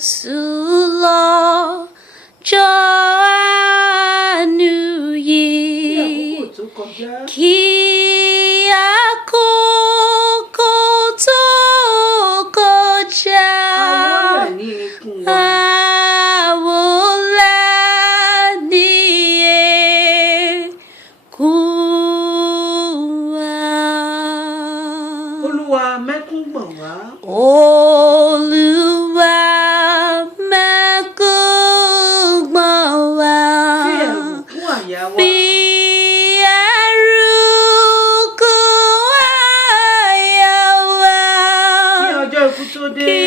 Sulo Joanuyi Ki akoko to koja Awola niye kuwa Olúwa mẹ́kún gbọ̀n wá. Olúwa mẹ́kún gbọ̀n wá. Fi ẹ̀rù kún àyà wa. Kí ọjọ́ ikú tó dé. Kí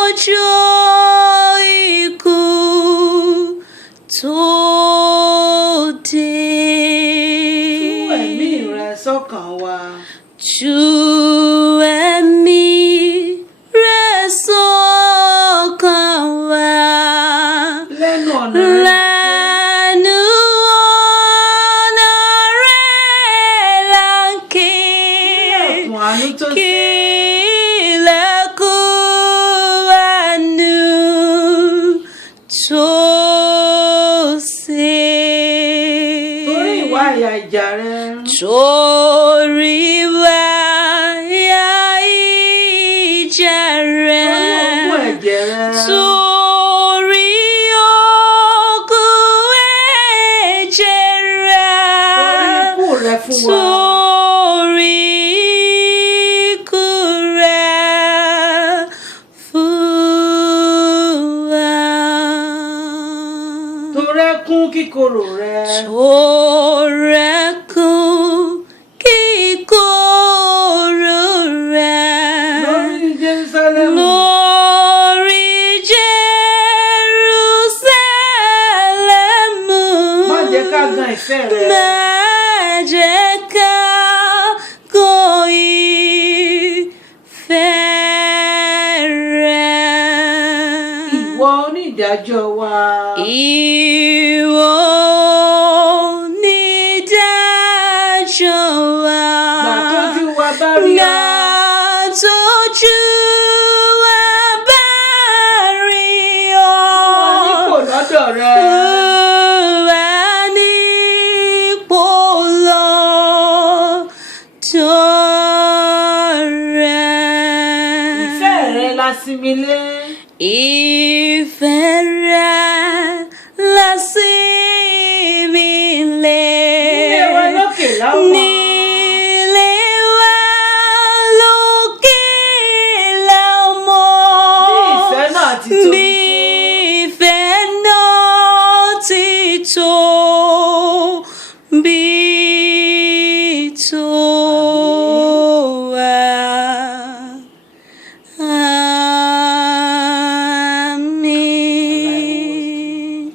ọjọ́ ikú tó dé. Tú ẹ̀mí rẹ sọ́kàn wa. Tú ẹ̀mí rẹ sọ́kàn wa. Lẹ́nu ọ̀nà rẹ. Lẹ́nu ọ̀nà rẹ là ń ké. Ilẹ̀kùn àánú tó Kí ṣí. ilẹ̀kùn àánú tó ṣí. Torí ìwà ìyà ìjà rẹ. Torí ìwà ìyà ìjà rẹ. Ogún ẹ̀jẹ̀ rẹ. Torí ogún ẹ̀jẹ̀ rẹ. Torí ikú rẹ fún wa. Torí ikú rẹ fún wa. Torí ẹkún kíkorò rẹ. Torí ẹkún kíkorò rẹ. Lórí Jerúsálẹ́mù. Lórí Jerúsálẹ́mù. Má jẹ́ ká gan ìfẹ́ rẹ. Má jẹ́ ká gan ìfẹ́ rẹ. Ìwọ onídàájọ́ wa. Ìwọ onídàájọ́ wa. Gbà tójú wa bá rí ọ. Gbà tójú wa bá rí ọ. Wà nípò lọ́dọ̀ rẹ. Wà nípò lọ́dọ̀ rẹ. Ìfẹ́ rẹ la sinmi lé. Ìfẹ́ rẹ la sinmi lé. Ilé wa lókè láwà. Ní